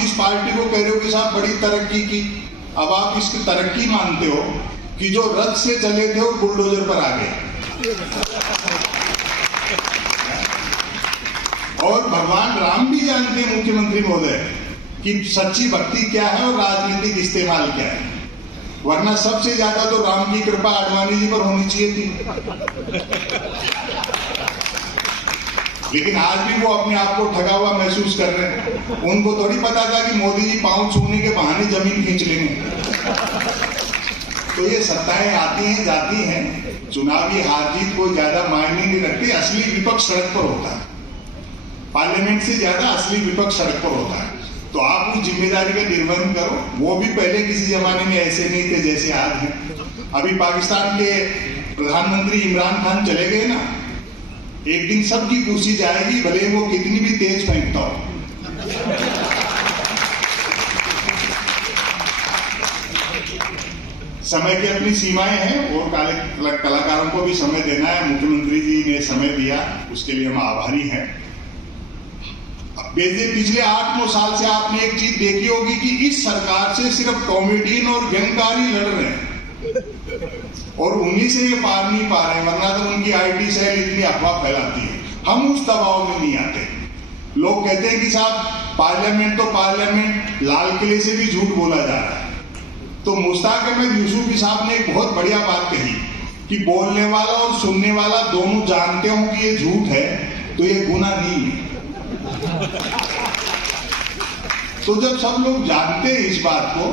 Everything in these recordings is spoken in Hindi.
जिस पार्टी को कह रहे हो कि साहब बड़ी तरक्की की, अब आप इसकी तरक्की मानते हो कि जो रथ से चले थे वो बुलडोजर पर आ गए। और भगवान राम भी जानते हैं मुख्यमंत्री महोदय कि सच्ची भक्ति क्या है और राजनीतिक इस्तेमाल क्या है, वरना सबसे ज्यादा तो राम की कृपा आडवाणी जी पर होनी चाहिए थी। लेकिन आज भी वो अपने आप को ठगा हुआ महसूस कर रहे हैं। उनको थोड़ी पता था कि मोदी जी पांव छूने के बहाने जमीन खींच लेंगे। तो ये सत्ताएं आती हैं जाती हैं, चुनावी हार जीत कोई ज्यादा मायने नहीं रखती। असली विपक्ष सड़क पर होता है, पार्लियामेंट से ज्यादा असली विपक्ष सड़क पर होता है। तो आप उस जिम्मेदारी का निर्वहन करो। वो भी पहले किसी जमाने में ऐसे नहीं थे जैसे आज हैं। अभी पाकिस्तान के प्रधानमंत्री इमरान खान चले गए ना, एक दिन सबकी कुर्सी जाएगी, भले वो कितनी भी तेज फेंकता हो। समय की अपनी सीमाएं हैं और कलाकारों को भी समय देना है। मुख्यमंत्री जी ने समय दिया, उसके लिए हम आभारी हैं। पिछले 8-9 साल से आपने एक चीज देखी होगी कि इस सरकार से सिर्फ कॉमेडियन और व्यंग्यकार ही लड़ रहे हैं और उन्हीं से ये पार नहीं पा रहे, वरना तो उनकी आईटी सेल इतनी अफवाह फैलाती है। हम उस दबाव में नहीं आते। लोग कहते हैं कि साहब पार्लियामेंट तो पार्लियामेंट, लाल किले से भी झूठ बोला जा रहा है। तो मुश्ताक अहमद यूसुफी साहब ने एक बहुत बढ़िया बात कही कि बोलने वाला और सुनने वाला दोनों जानते हो कि ये झूठ है तो ये गुनाह नहीं है। तो जब सब लोग जानते हैं इस बात को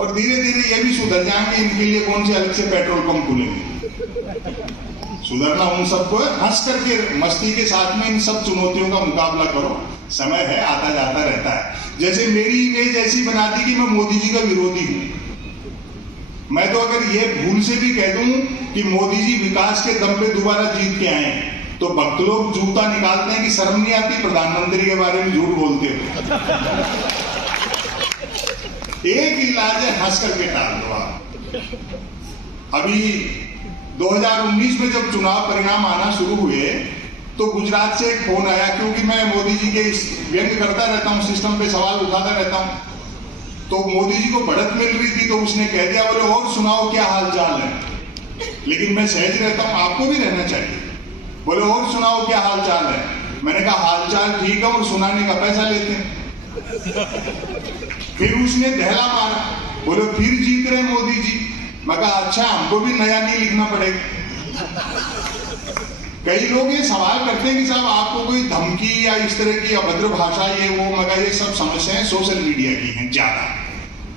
और धीरे धीरे ये भी सुधर जाएंगे, इनके लिए कौन से अलग से पेट्रोल पंप खुलेंगे। सुधरना उन सबको है। हंस करके मस्ती के साथ में इन सब चुनौतियों का मुकाबला करो। समय है, आता जाता रहता है। जैसे मेरी इमेज ऐसी बना दी कि मैं मोदी जी का विरोधी हूं। मैं तो अगर ये भूल से भी कह दूं कि मोदी जी विकास के दम पे दोबारा जीत के आए तो भक्त लोग जूता निकालते हैं कि शर्म नहीं आती, प्रधानमंत्री के बारे में झूठ बोलते हो। एक इलाज है, हंस करके टाल दो आप। अभी 2019 में जब चुनाव परिणाम आना शुरू हुए तो गुजरात से एक फोन आया, क्योंकि मैं मोदी जी के व्यंग करता रहता हूं, सिस्टम पे सवाल उठाता रहता हूं। तो मोदी जी को बढ़त मिल रही थी तो उसने कह दिया, बोले और सुनाओ क्या हाल चाल है। लेकिन मैं सहज रहता हूं, आपको भी रहना चाहिए। बोले और सुनाओ क्या हाल चाल है। मैंने कहा हाल चाल ठीक है और सुनाने का पैसा लेते हैं। फिर उसने दहला मारा, बोले फिर जीत रहे मोदी जी। मैं कहा अच्छा, हमको भी नया नहीं लिखना पड़ेगा। कई लोग ये सवाल करते हैं कि साहब आपको कोई धमकी या इस तरह की अभद्र भाषा ये वो, मगर ये सब समस्याएं सोशल मीडिया की हैं ज्यादा।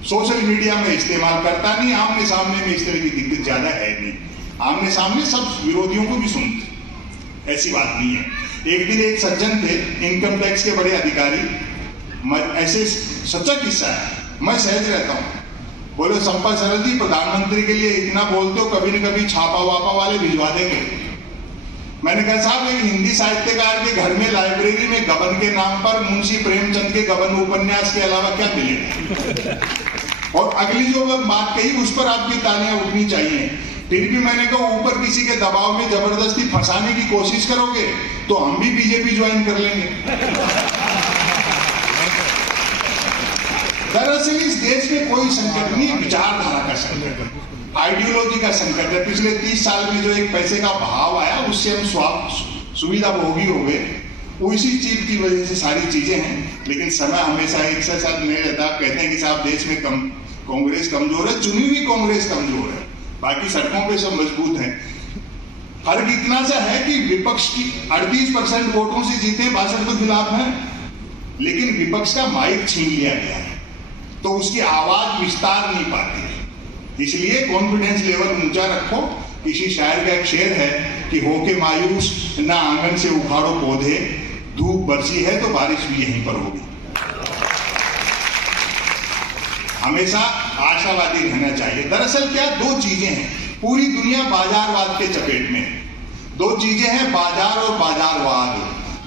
सोशल मीडिया में इस्तेमाल करता नहीं, आमने सामने में इस तरह की दिक्कत ज्यादा है नहीं। आमने सामने सब विरोधियों को भी सुनते, ऐसी बात नहीं है। एक दिन एक सज्जन थे, इनकम टैक्स के बड़े अधिकारी, ऐसे सच्चा किस्सा है, मैं सहज रहता हूं। बोले संपत सरल जी, प्रधानमंत्री के लिए इतना बोलते हो, कभी न कभी छापा वापा वाले भिजवा देंगे। मैंने कहा साहब एक हिंदी साहित्यकार के घर में लाइब्रेरी में गबन के नाम पर मुंशी प्रेमचंद के गबन उपन्यास के अलावा क्या मिलेगा। और अगली जो बात कही उस पर आपकी तालियां उठनी चाहिए। फिर भी मैंने कहा ऊपर किसी के दबाव में जबरदस्ती फंसाने की कोशिश करोगे तो हम भी बीजेपी ज्वाइन कर लेंगे। दरअसल इस देश में कोई संकट नहीं, विचारधारा का संकट है, आइडियोलॉजी का संकट है। पिछले 30 साल में जो एक पैसे का भाव आया उससे हम सुविधा भोगी हो गए, उसी चीज की वजह से सारी चीजें हैं। लेकिन समय हमेशा एक साथ नहीं रहता। कहते हैं कि साहब देश में कांग्रेस कमजोर है, चुनी हुई कांग्रेस कमजोर है, बाकी सड़कों पे सब मजबूत हैं। फर्क इतना सा है कि विपक्ष की 38% वोटों से जीते, 62 के खिलाफ हैं, लेकिन विपक्ष का माइक छीन लिया गया है तो उसकी आवाज विस्तार नहीं पाती है। इसलिए कॉन्फिडेंस लेवल ऊंचा रखो। किसी शायर का एक शेर है कि होके मायूस ना आंगन से उखाड़ो पौधे, धूप बरसी है तो बारिश भी यहीं पर होगी। हमेशा आशावादी रहना चाहिए। दरअसल क्या दो चीजें हैं, पूरी दुनिया बाजारवाद के चपेट में। दो चीजें हैं, बाजार और बाजारवाद।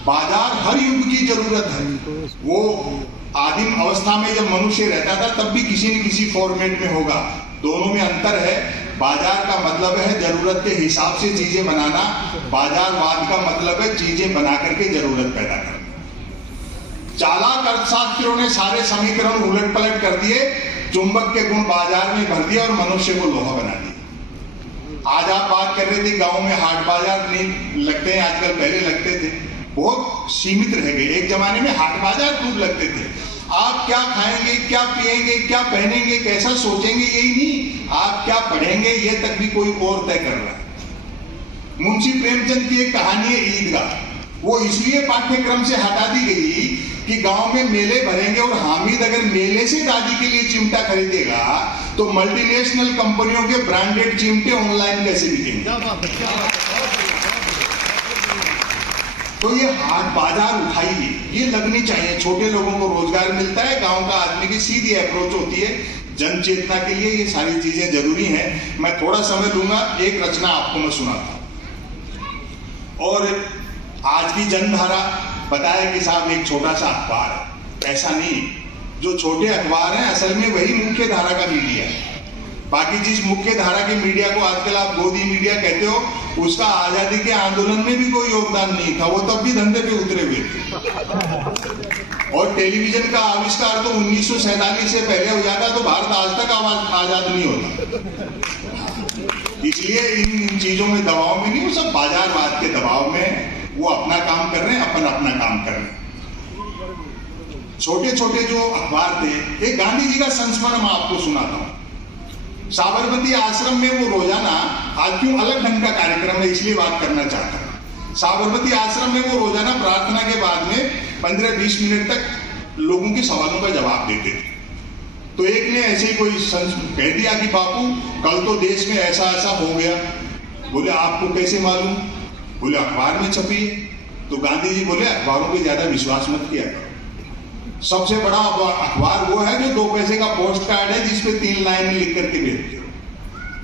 बाजार हर युग की जरूरत है। वो आदिम अवस्था में जब मनुष्य रहता था तब भी किसी न किसी फॉर्मेट में होगा। दोनों में अंतर है। बाजार का मतलब है जरूरत के हिसाब से चीजें बनाना, बाजारवाद का मतलब है चीजें बना करके जरूरत पैदा करना। चालाक अर्थशास्त्रियों ने सारे समीकरण उलट पलट कर दिए, चुंबक के गुण बाजार में भर दिया और मनुष्य को लोहा बना दिया। आज आप बात कर रहे थे गांव में हाट बाजार नहीं लगते हैं आजकल, पहले लगते थे, बहुत सीमित रह गए। एक जमाने में हाट बाजार खूब लगते थे। आप क्या खाएंगे, क्या पिएंगे, क्या पहनेंगे, कैसा सोचेंगे, यही नहीं, आप क्या पढ़ेंगे ये तक भी कोई और तय कर रहा है। मुंशी प्रेमचंद की एक कहानी है ईदगाह, वो इसलिए पाठ्यक्रम से हटा दी गई कि गांव में मेले भरेंगे और हामिद अगर मेले से दादी के लिए चिमटा खरीदेगा तो मल्टीनेशनल कंपनियों के ब्रांडेड चिमटे ऑनलाइन कैसे बिकेंगे। तो ये हाट बाजार उठाइए, ये लगनी चाहिए। छोटे लोगों को रोजगार मिलता है, गांव का आदमी की सीधी अप्रोच होती है जन चेतना के लिए, ये सारी चीजें जरूरी हैं। मैं थोड़ा समय लूंगा, एक रचना आपको मैं सुनाता हूं। और आज की जनधारा बताया कि साहब एक छोटा सा अखबार है, ऐसा नहीं, जो छोटे अखबार हैं असल में वही मुख्य धारा का मीडिया है। बाकी जिस मुख्य धारा के मीडिया को आजकल आप गोदी मीडिया कहते हो, उसका आजादी के आंदोलन में भी कोई योगदान नहीं था, वो तब भी धंधे पे उतरे हुए थे। और टेलीविजन का आविष्कार तो 1947 से पहले हो जाता तो भारत आज तक आजाद नहीं होता। इसलिए इन चीजों में दबाव में नहीं, वो सब बाजारवाद के दबाव में वो अपना काम कर रहे हैं, अपन अपना काम कर रहे हैं। छोटे छोटे जो अखबार थे, एक गांधी जी का संस्मरण मैं आपको सुनाता हूं। साबरमती आश्रम में वो रोजाना, आज क्यों अलग ढंग का कार्यक्रम है इसलिए बात करना चाहता हूं। साबरमती आश्रम में वो रोजाना प्रार्थना के बाद में 15-20 मिनट तक लोगों के सवालों का जवाब देते थे। तो एक ने ऐसे ही कोई कह दिया कि बापू कल तो देश में ऐसा ऐसा हो गया। बोले आपको कैसे मालूम? बोले अखबार में छपी है। तो गांधी जी बोले अखबारों पे ज्यादा विश्वास मत किया करो, सबसे बड़ा अखबार वो है जो 2 पैसे का पोस्ट कार्ड है जिसपे 3 लाइन लिख करके भेजते हो।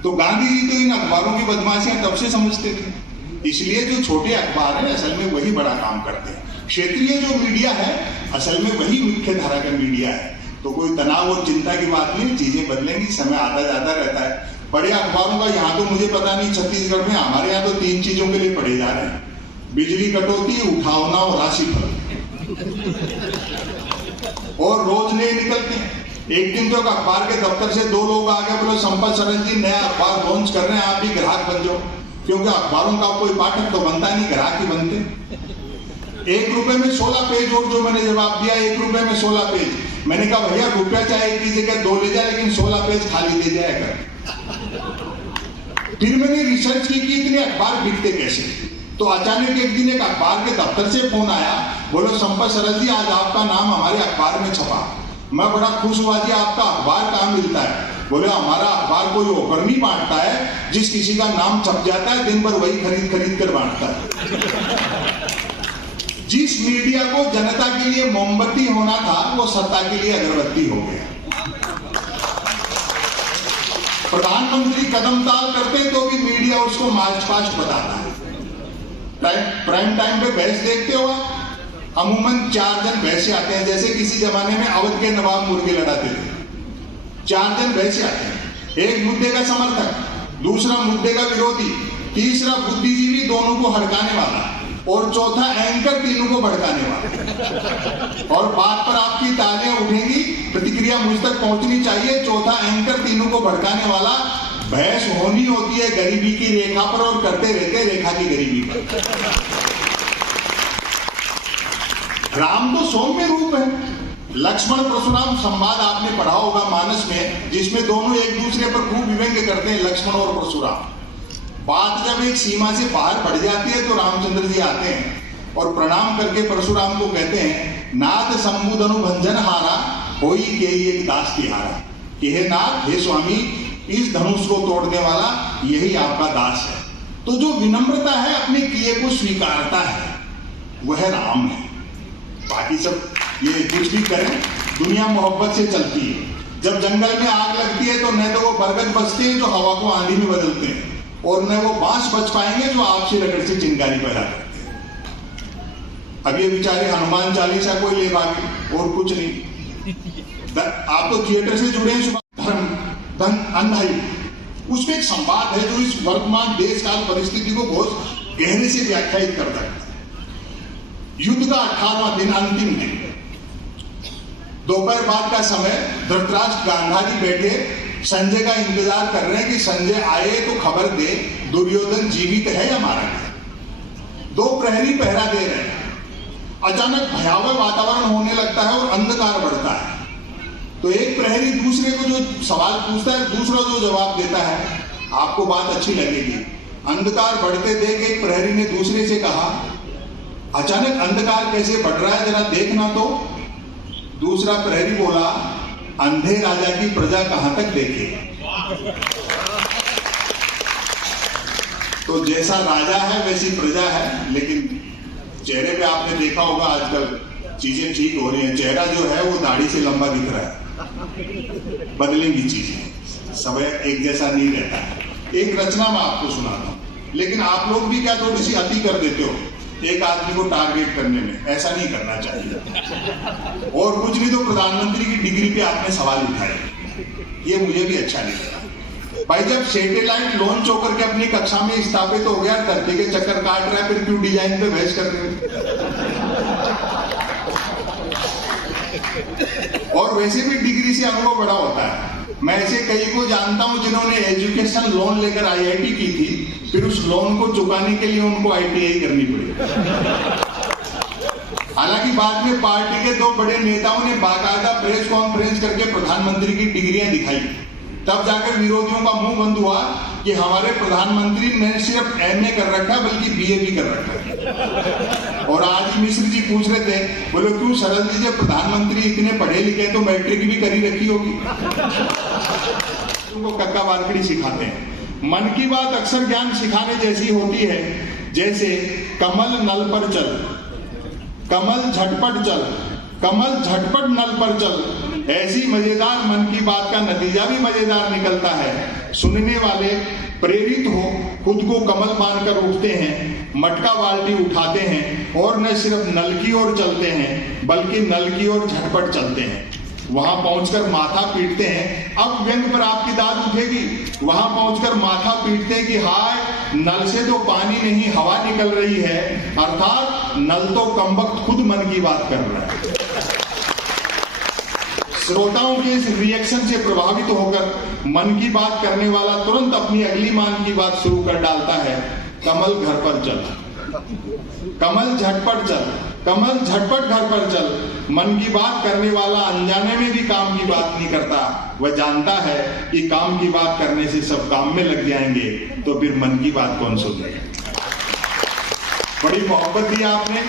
तो गांधी जी तो इन अखबारों की बदमाशियां तब से समझते थे। इसलिए जो छोटे अखबार हैं असल में वही बड़ा काम करते हैं। क्षेत्रीय जो मीडिया है असल में वही मुख्य धारा का मीडिया है। तो कोई तनाव और चिंता की बात नहीं, चीजें बदलेंगी, समय आता जाता रहता है। बड़े अखबारों का यहाँ तो मुझे पता नहीं, छत्तीसगढ़ में हमारे यहाँ तो 3 चीजों के लिए पढ़े जा रहे हैं, बिजली कटौती, उठावना और राशिफल। और रोज नए निकलते हैं। एक दिन तो अखबार के दफ्तर से 2 लोग आ गए, बोले संपत सरन जी नया अखबार लॉन्च कर रहे हैं, आप भी ग्राहक बन जाओ, क्योंकि अखबारों का कोई पाठक तो बनता नहीं, ग्राहक ही बनते। 1 रुपए में 16 पेज, और जो मैंने जवाब दिया 1 रुपए में 16 पेज। मैंने कहा भैया रुपया चाहे एक की जगह 2 ले जाए, लेकिन 16 पेज खाली दे जाएगा। फिर मैंने रिसर्च की कि इतने अखबार बिकते कैसे। तो अचानक एक दिन एक अखबार के दफ्तर से फोन आया, बोलो संपत सरल जी आज आपका नाम हमारे अखबार में छपा। मैं बड़ा खुश हुआ जी, आपका अखबार कहाँ मिलता है? बोले हमारा अखबार कोई होकर नहीं बांटता है, जिस किसी का नाम छप जाता है दिन भर वही खरीद खरीद कर बांटता है। जिस मीडिया को जनता के लिए मोमबत्ती होना था वो सत्ता के लिए अगरबत्ती हो गया। प्रधानमंत्री कदम ताल करते तो भी मीडिया उसको मार्च पास्ट बताता है। प्राइम टाइम पे बहस देखते हो आप, अमूमन 4 जन भैंसे आते हैं, जैसे किसी जमाने में अवध के नवाब मुर्गे लड़ाते थे। 4 जन भैंसे आते हैं, एक मुद्दे का समर्थक, दूसरा मुद्दे का विरोधी, तीसरा बुद्धिजीवी दोनों को हड़काने वाला, और चौथा एंकर तीनों को भड़काने वाला। और बात पर आपकी तालियां उठेंगी, प्रतिक्रिया मुझ तक पहुंचनी चाहिए। चौथा एंकर तीनों को भड़काने वाला। बहस होनी होती है गरीबी की रेखा पर और करते रहते रेखा की गरीबी पर। राम तो सौम्य रूप है। लक्ष्मण परशुराम संवाद आपने पढ़ा होगा मानस में, जिसमें दोनों एक दूसरे पर खूब व्यंग्य करते हैं, लक्ष्मण और परशुराम। बात जब एक सीमा से बाहर बढ़ जाती है तो रामचंद्र जी आते हैं और प्रणाम करके परशुराम को कहते हैं, नाथ संबुद अनुभंजन हारा होई के एक दास तिहारा, कि हे नाथ, हे स्वामी, इस धनुष को तोड़ने वाला यही आपका दास है। तो जो विनम्रता है, अपने किए को स्वीकारता है, वह राम है। बाकी सब ये कुछ भी करें, दुनिया मोहब्बत से चलती है। जब जंगल में आग लगती है तो न तो वो बरगद बचते हैं जो हवा को आंधी में बदलते हैं, और न वो बांस बच पाएंगे जो आपसी रगड़ से चिंगारी पैदा करते हैं। अब ये बेचारे हनुमान चालीसा कोई ले भागे और कुछ नहीं। आप तो थिएटर से जुड़े हैं, धर्म धन अन्धाई, उसमें एक संवाद है जो इस वर्तमान देश काल परिस्थिति को बहुत गहरे से व्याख्यायित करता है। युद्ध का 18वां दिन, अंतिम दिन, दोपहर बाद का समय, धृतराष्ट्र गांधारी बैठे संजय का इंतजार कर रहे हैं कि संजय आए तो खबर दे दुर्योधन जीवित है या मारा गया। 2 प्रहरी पहरा दे रहे हैं। अचानक भयावह वातावरण होने लगता है और अंधकार बढ़ता है। तो एक प्रहरी दूसरे को जो सवाल पूछता है, दूसरा जो जवाब देता है, आपको बात अच्छी लगेगी। अंधकार बढ़ते देख एक प्रहरी ने दूसरे से कहा, अचानक अंधकार कैसे बढ़ रहा है, जरा देखना तो। दूसरा प्रहरी बोला, अंधे राजा की प्रजा कहां तक देखे। तो जैसा राजा है वैसी प्रजा है। लेकिन चेहरे पे आपने देखा होगा आजकल चीजें ठीक हो रही हैं। चेहरा जो है वो दाढ़ी से लंबा दिख रहा है। बदलेंगी चीजें, समय एक जैसा नहीं रहता है। एक रचना मैं आपको सुनाता हूं, लेकिन आप लोग भी क्या थोड़ी सी अति कर देते हो एक आदमी को टारगेट करने में। ऐसा नहीं करना चाहिए। और कुछ नहीं तो प्रधानमंत्री की डिग्री पे आपने सवाल उठाए, ये मुझे भी अच्छा नहीं लगा। भाई जब सैटेलाइट लॉन्च होकर के अपनी कक्षा में स्थापित हो गया, धरती के चक्कर काट रहा है, फिर क्यों डिजाइन पे बहस कर रहे हो। और वैसे भी डिग्री से अनुभव बड़ा होता है। मैं ऐसे कई को जानता हूं जिन्होंने एजुकेशन लोन लेकर IIT की थी, फिर उस लोन को चुकाने के लिए उनको ITI करनी पड़ी। हालांकि बाद में पार्टी के 2 बड़े नेताओं ने बाकायदा प्रेस कॉन्फ्रेंस करके प्रधानमंत्री की डिग्रियां दिखाई। तब जाकर विरोधियों का मुंह बंद हुआ कि हमारे प्रधानमंत्री ने सिर्फ MA कर रखा बल्कि BA भी कर रखा है। और आज मिश्र जी पूछ रहे थे, बोले क्यों सरल जी, जब प्रधानमंत्री इतने पढ़े लिखे तो मैट्रिक भी करी रखी होगी। उनको कक्का बारकड़ी सिखाते हैं। मन की बात अक्सर ज्ञान सिखाने जैसी होती है, जैसे कमल नल पर चल, कमल झटपट चल, कमल झटपट नल पर चल। ऐसी मजेदार मन की बात का नतीजा भी मजेदार निकलता है। सुनने वाले प्रेरित हो, खुद को कमल मानकर उठते हैं, मटका बाल्टी उठाते हैं और न सिर्फ नल की ओर चलते हैं बल्कि नल की ओर झटपट चलते हैं। वहां पहुंचकर माथा पीटते हैं, अब व्यंग पर आपकी दाद उठेगी। वहां पहुंचकर माथा पीटते हैं कि हाय, नल से तो पानी नहीं हवा निकल रही है, अर्थात नल तो कमबख्त खुद मन की बात कर रहा है। श्रोताओं के इस रिएक्शन से प्रभावित होकर मन की बात करने वाला तुरंत अपनी अगली मन की बात शुरू कर डालता है, कमल घर पर चल, कमल झटपट चल, कमल झटपट घर पर चल। मन की बात करने वाला अनजाने में भी काम की बात नहीं करता। वह जानता है कि काम की बात करने से सब काम में लग जाएंगे, तो फिर मन की बात कौन सुनेगा। बड़ी मोहब्बत दी आपने।